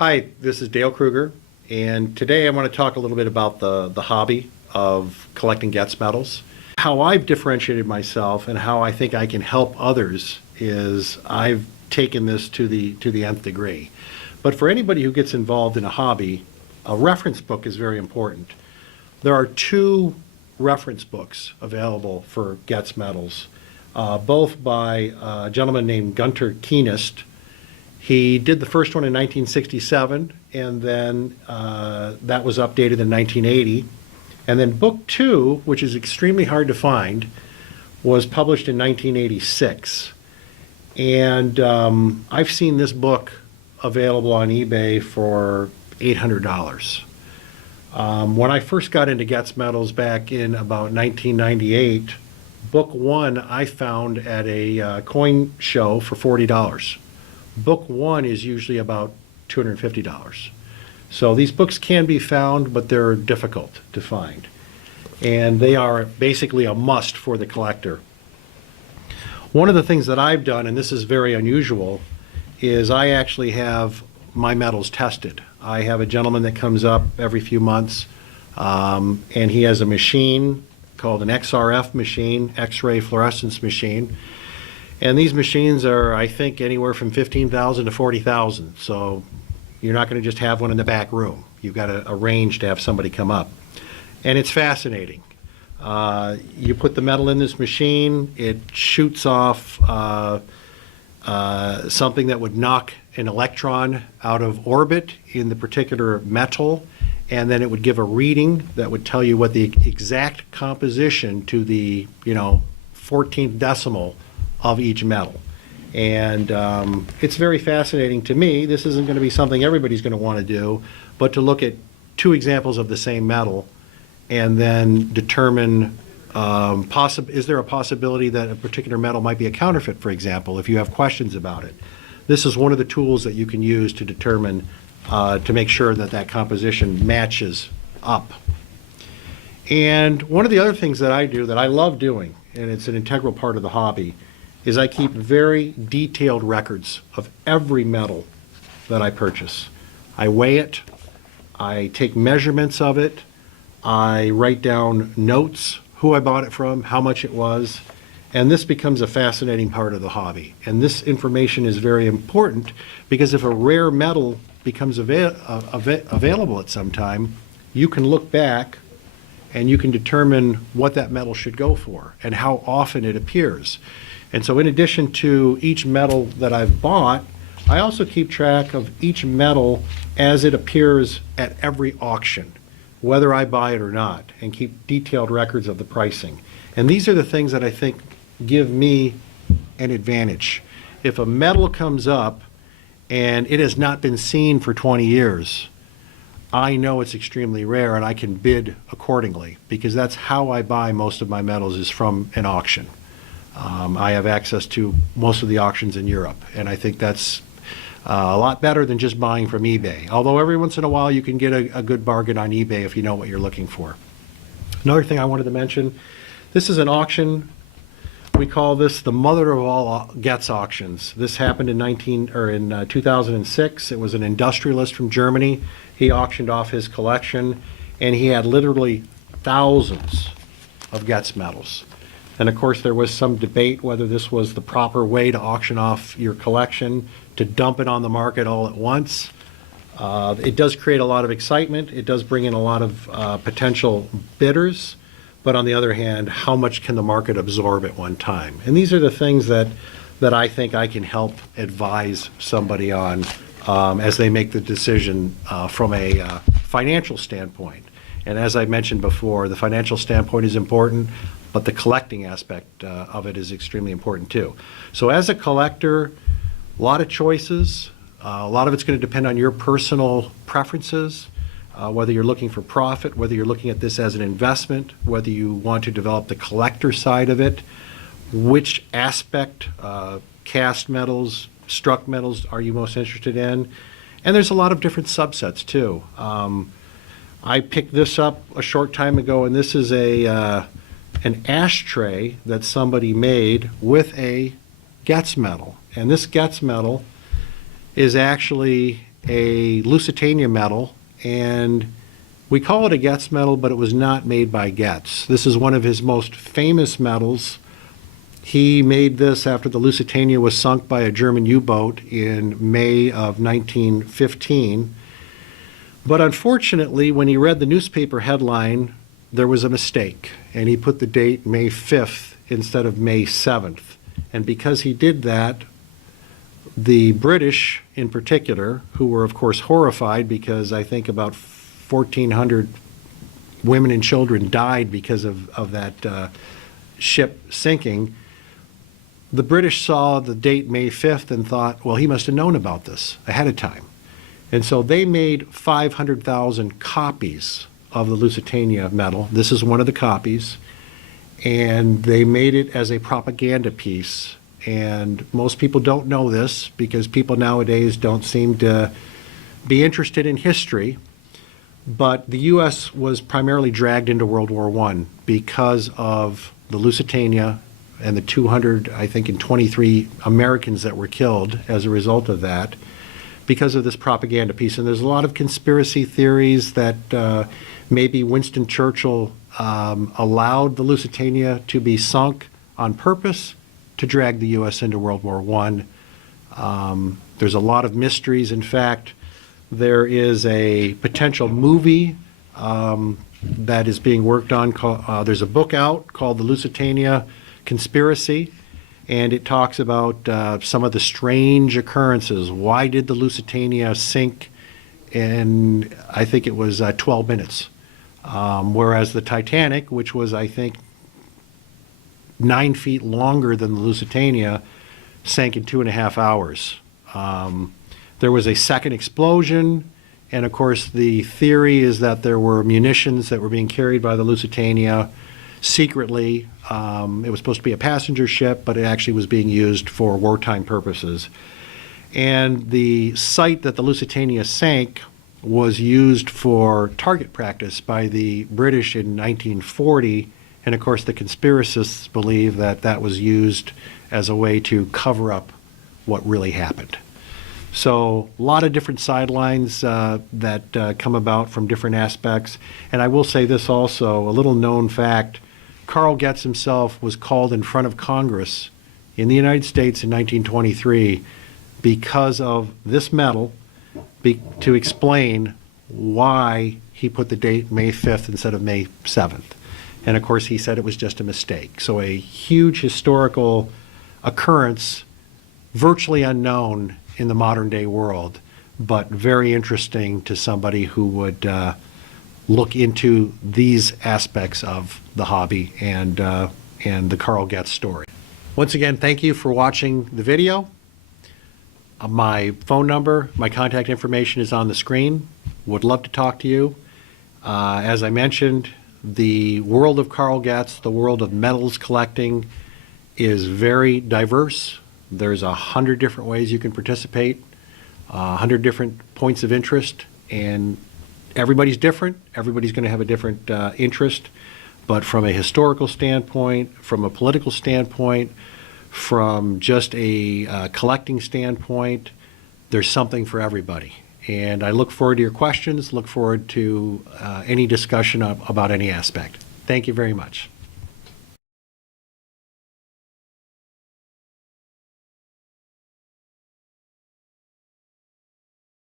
Hi, this is Dale Kruger, and today I want to talk a little bit about the hobby of collecting GOETZ medals. How I've differentiated myself and how I think I can help others is I've taken this to the nth degree. But for anybody who gets involved in a hobby, a reference book is very important. There are two reference books available for GOETZ medals, both by a gentleman named Gunter Keenest. He did the first one in 1967, and then that was updated in 1980. And then book two, which is extremely hard to find, was published in 1986. And I've seen this book available on eBay for $800. When I first got into GOETZ medals back in about 1998, book one I found at a coin show for $40. Book one is usually about $250. So these books can be found, but they're difficult to find. And they are basically a must for the collector. One of the things that I've done, and this is very unusual, is I actually have my medals tested. I have a gentleman that comes up every few months, and he has a machine called an XRF machine, X-ray fluorescence machine. And these machines are, I think, anywhere from 15,000 to 40,000. So you're not going to just have one in the back room. You've got to arrange to have somebody come up. And it's fascinating. You put the metal in this machine, it shoots off something that would knock an electron out of orbit in the particular metal, and then it would give a reading that would tell you what the exact composition to the 14th decimal of each metal. And it's very fascinating to me. This isn't going to be something everybody's going to want to do, but to look at two examples of the same metal and then determine is there a possibility that a particular metal might be a counterfeit, for example, if you have questions about it. This is one of the tools that you can use to determine, to make sure that that composition matches up. And one of the other things that I do that I love doing, and it's an integral part of the hobby, is I keep very detailed records of every metal that I purchase. I weigh it, I take measurements of it, I write down notes, who I bought it from, how much it was, and this becomes a fascinating part of the hobby. And this information is very important because if a rare metal becomes available at some time, you can look back and you can determine what that metal should go for and how often it appears. And so in addition to each metal that I've bought, I also keep track of each metal as it appears at every auction, whether I buy it or not, and keep detailed records of the pricing. And these are the things that I think give me an advantage. If a metal comes up and it has not been seen for 20 years, I know it's extremely rare and I can bid accordingly, because that's how I buy most of my metals, is from an auction. I have access to most of the auctions in Europe, and I think that's a lot better than just buying from eBay. Although every once in a while you can get a good bargain on eBay if you know what you're looking for. Another thing I wanted to mention, this is an auction. We call this the mother of all GOETZ auctions. This happened in 2006. It was an industrialist from Germany. He auctioned off his collection, and he had literally thousands of GOETZ medals. And of course there was some debate whether this was the proper way to auction off your collection, to dump it on the market all at once. It does create a lot of excitement. It does bring in a lot of potential bidders. But on the other hand, how much can the market absorb at one time? And these are the things that I think I can help advise somebody on as they make the decision from a financial standpoint. And as I mentioned before, the financial standpoint is important, but the collecting aspect of it is extremely important too. So as a collector, a lot of choices. A lot of it's going to depend on your personal preferences, whether you're looking for profit, whether you're looking at this as an investment, whether you want to develop the collector side of it, which aspect, cast metals, struck metals, are you most interested in? And there's a lot of different subsets too. I picked this up a short time ago, and this is an ashtray that somebody made with a GOETZ metal. And this GOETZ metal is actually a Lusitania medal, and we call it a GOETZ medal, but it was not made by GOETZ. This is one of his most famous medals. He made this after the Lusitania was sunk by a German U-boat in May of 1915. But unfortunately, when he read the newspaper headline, there was a mistake, and he put the date May 5th instead of May 7th. And because he did that, the British in particular, who were of course horrified because I think about 1,400 women and children died because of that ship sinking, the British saw the date May 5th and thought, well, he must have known about this ahead of time. And so they made 500,000 copies of the Lusitania medal. This is one of the copies. And they made it as a propaganda piece. And most people don't know this because people nowadays don't seem to be interested in history. But the U.S. was primarily dragged into World War I because of the Lusitania and the 223 Americans that were killed as a result of that, because of this propaganda piece. And there's a lot of conspiracy theories that maybe Winston Churchill allowed the Lusitania to be sunk on purpose to drag the U.S. into World War I. There's a lot of mysteries. In fact, there is a potential movie that is being worked on. There's a book out called The Lusitania Conspiracy, and it talks about some of the strange occurrences. Why did the Lusitania sink in, I think it was 12 minutes, whereas the Titanic, which was, I think, 9 feet longer than the Lusitania, sank in 2.5 hours. There was a second explosion, and of course the theory is that there were munitions that were being carried by the Lusitania secretly. It was supposed to be a passenger ship, but it actually was being used for wartime purposes. And the site that the Lusitania sank was used for target practice by the British in 1940, and of course the conspiracists believe that that was used as a way to cover up what really happened. So a lot of different sidelines that come about from different aspects. And I will say this also, a little known fact, KARL GOETZ himself was called in front of Congress in the United States in 1923 because of this medal, to explain why he put the date May 5th instead of May 7th. And of course he said it was just a mistake. So a huge historical occurrence, virtually unknown in the modern day world, but very interesting to somebody who would look into these aspects of the hobby and the KARL GOETZ story. Once again, thank you for watching the video. My phone number, my contact information is on the screen. Would love to talk to you. As I mentioned, the world of KARL GOETZ, the world of medals collecting, is very diverse. There's 100 different ways you can participate, 100 different points of interest, and everybody's different. Everybody's going to have a different interest. But from a historical standpoint, from a political standpoint, from just a collecting standpoint, there's something for everybody. And I look forward to your questions, look forward to any discussion about any aspect. Thank you very much.